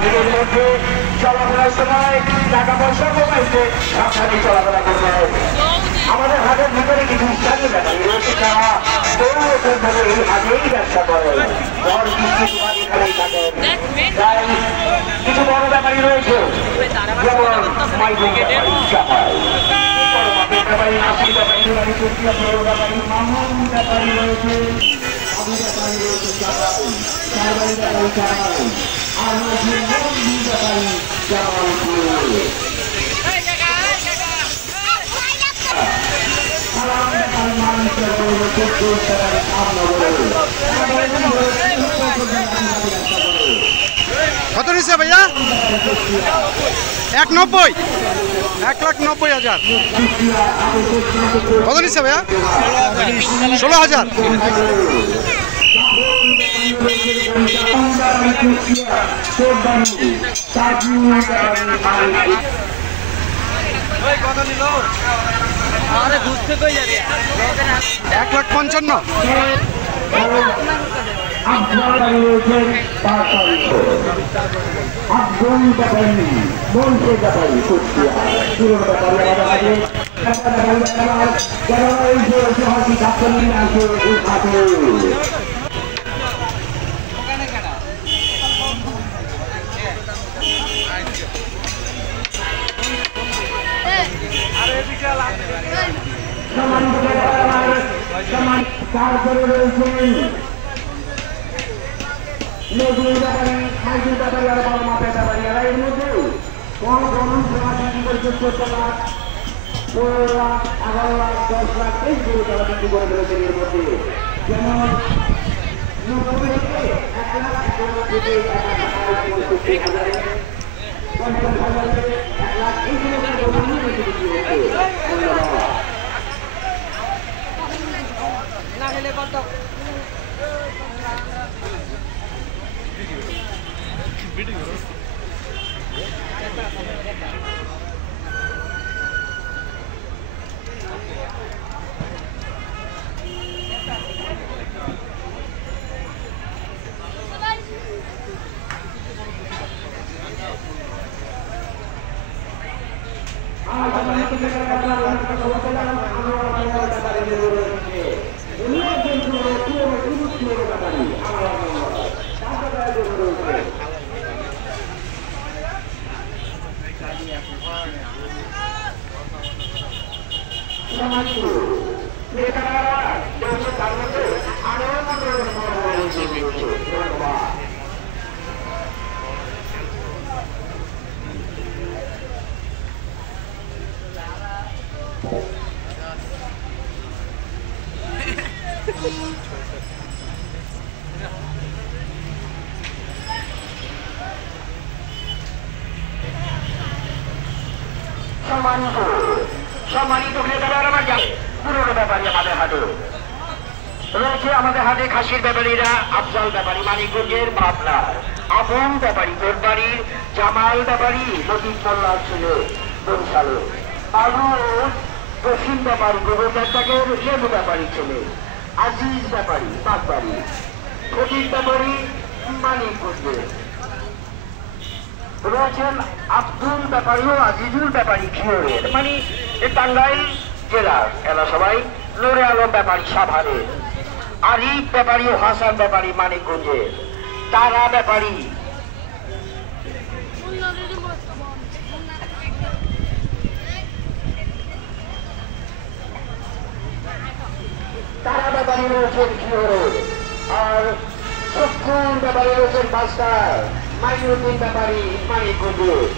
ভিড়ের মধ্যে চলাফেরার সময় টাকা পয়সা কমাইতে সাবধানে চলাফেরা করবে। আমাদের হাটের ভিতরে কিছু স্থানীয় ব্যাপারী রয়েছে যারা বহুভাবে এই হাটেই ব্যবসা করে, ঘর বৃষ্টি তোমার এখানেই থাকেন। তাই কিছু বড় ব্যাপারী রয়েছে, যেমন মাইকেল ব্যাপারী, চাপাই ব্যাপারী, নাসির ব্যাপারী, বড় ব্যাপারী, মামুন ব্যাপারী রয়েছে, আবু ব্যাপারী রয়েছে, চাপাই চারবাড়ি ব্যাপারী, চাপাই আর রয়েছে বন্ধু ব্যাপারী, জামালপুর। কত নিচ্ছে ভাইয়া? 190, 1,90,000। কত নিচ্ছে ভাইয়া? 16,000। কত নিল? আরে বুঝতে কই যাবে? 1,55,000। আব্দুল ব্যাপারী, বলছে ব্যাপারী, কুষ্টিয়া পুরনো ব্যাপারী তারপরে রয়েছেন নজরুল ব্যাপারী, সাইজুল ব্যাপারী আর বড় মাপের ব্যাপারী। এর মধ্যে কোন কোন বিক্রি করছে 14 লাখ, 16 লাখ, 11 লাখ, 10 লাখ এই গরু তারা বিক্রি করে ফেলেছেন। এর মধ্যে যেমন 90 থেকে 1 লাখ, 50,000, 50,000 থেকে 1 লাখ এই গরু বিক্রি হচ্ছে। না হলে কত? সম্মানিত ক্রেতারা, আমার পুরনো ব্যাপারী আমাদের হাটে রয়েছে। আমাদের হাটে খাসির ব্যাপারীরা আফজাল ব্যাপারী মানিকগঞ্জের পাবনার, আপন ব্যাপারী কোটবাড়ির, জামাল ব্যাপারী মতিন মোল্লার ছেলে বরিশালে, আলু দক্ষিণ ব্যাপারী গোবরদার লেবু ব্যাপারী ছেলে, আজিজ ব্যাপারী বাগবাড়ি, ফকির ব্যাপারী মানিকগঞ্জে রয়েছেন। আব্দুল ব্যাপারী ও আজিজুল ব্যাপারী খিওরের, মানে টাঙ্গাইল জেলার এরা সবাই। নুরে আলম ব্যাপারী সাভারের, আরিফ ব্যাপারী ও হাসান ব্যাপারী মানিকগঞ্জের, তারা ব্যাপারী রয়েছেন খিওরের, আর শুক্কুর ব্যাপারী রয়েছেন বাস্তার, মাইনুদ্দিন ব্যাপারী মানিকগঞ্জের,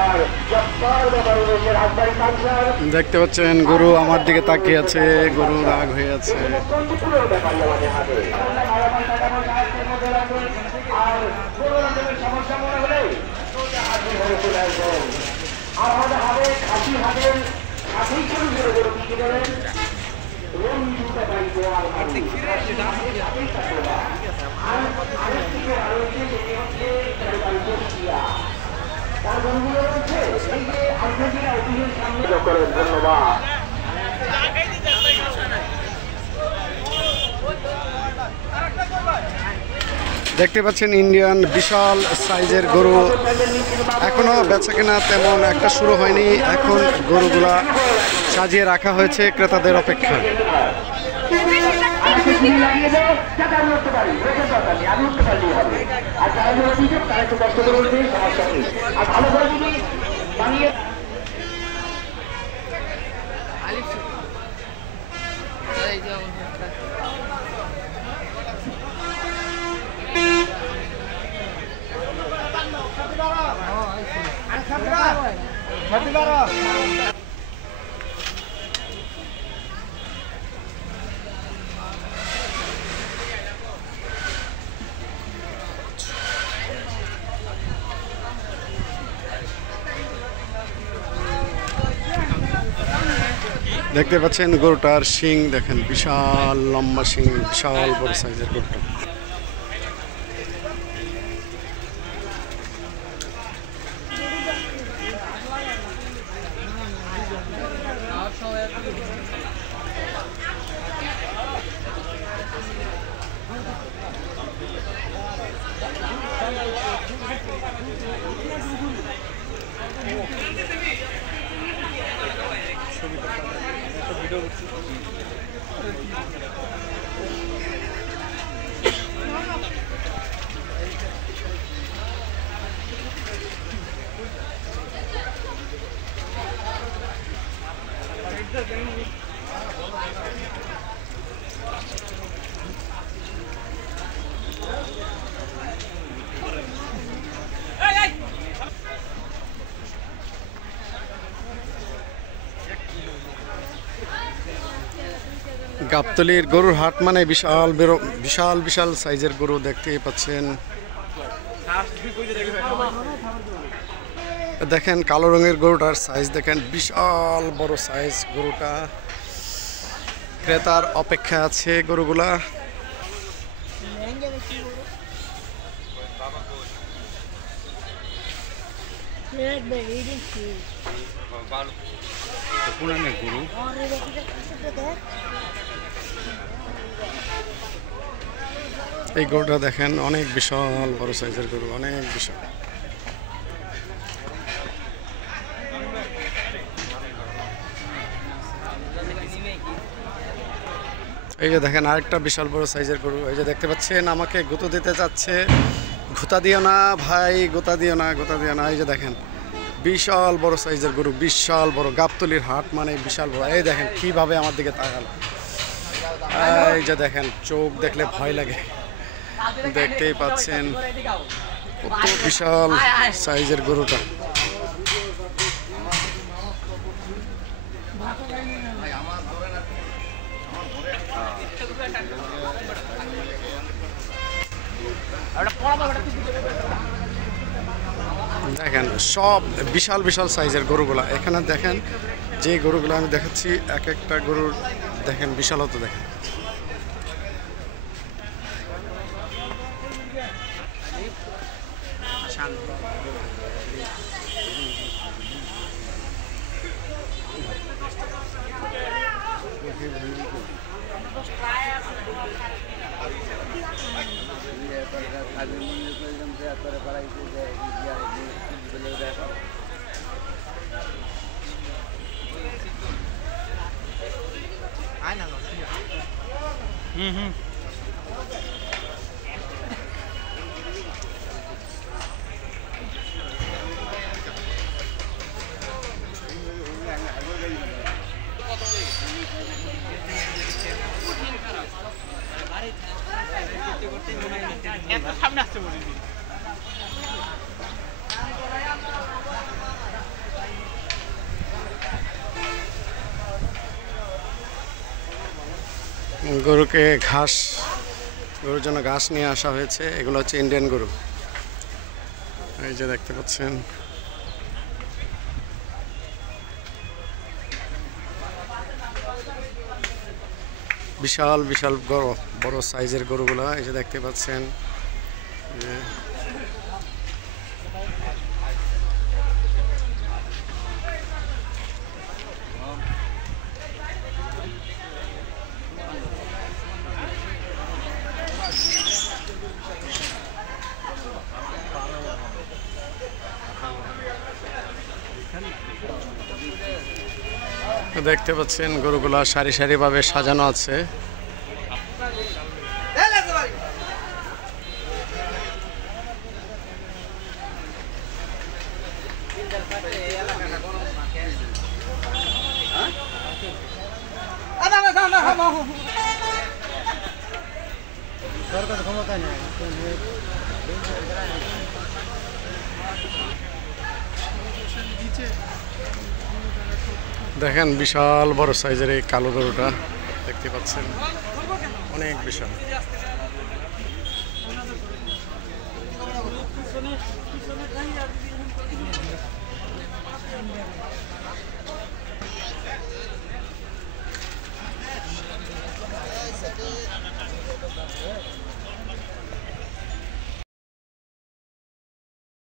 আর জব্বার ব্যাপারী রয়েছেন রাজবাড়ী কালচার। দেখতে পাচ্ছেন গরু আমার দিকে তাকিয়ে আছে, গরু রাগ হয়ে আছে। ব্যাপারী আমাদের হাতে আর কোনো রকমের সমস্যা মনে হলে আর আমাদের হাতে খাসি হাটের সাথেই শুরু করে গরু বিক্রি করেন রঞ্জু ব্যাপারী তার গরুগুলো রয়েছে এই যে আর্জেন্টিনা অফিসের সামনে করেন। ধন্যবাদ। দেখতে পাচ্ছেন ইন্ডিয়ান বিশাল সাইজের গরু। এখনো বেচাকেনা তেমন একটা শুরু হয়নি, এখন গরুগুলা সাজিয়ে রাখা হয়েছে ক্রেতাদের অপেক্ষায়। দেখতে পাচ্ছেন গরুটার শিং দেখেন, বিশাল লম্বা শিং, বিশাল বড় সাইজের গরুটা। গাবতলীর গরুর হাট মানে বিশাল বিশাল বিশাল সাইজের গরু দেখতেই পাচ্ছেন। দেখেন কালো রঙের গরুটার সাইজ দেখেন, বিশাল বড় সাইজ গরুটা। ক্রেতার অপেক্ষা আছে গরুগুলা। গরু এই গরুটা দেখেন, অনেক বিশাল বড় সাইজের গরু, অনেক বিশাল। এই যে দেখেন আরেকটা বিশাল বড় সাইজের গরু। এই যে দেখতে পাচ্ছেন আমাকে গুঁতো দিতে যাচ্ছে। গুঁতা দিও না ভাই, গুঁতা দিও না, গুঁতা দিও না। এই যে দেখেন বিশাল বড় সাইজের গরু, বিশাল বড়। গাবতলীর হাট মানে বিশাল বড়। এই দেখেন কিভাবে আমার দিকে তাকাল। এই যে দেখেন, চোখ দেখলে ভয় লাগে। দেখতেই পাচ্ছেন কত বিশাল সাইজের গরুটা। দেখেন সব বিশাল বিশাল সাইজের গরুগুলা। এখানে দেখেন যে গরুগুলো আমি দেখাচ্ছি, এক একটা গরুর দেখেন বিশালতা দেখেন। গরুকে ঘাস, গরুর জন্য ঘাস নিয়ে আসা হয়েছে। এগুলো হচ্ছে ইন্ডিয়ান গরু। এই যে দেখতে পাচ্ছেন বিশাল বিশাল বড় সাইজের গরুগুলা। এই যে দেখতে পাচ্ছেন দেখতে পাচ্ছেন গরুগুলা সারি সারিভাবে সাজানো আছে। দেখেন বিশাল বড় সাইজের এই কালো গরুটা দেখতে পাচ্ছেন, অনেক বিশাল।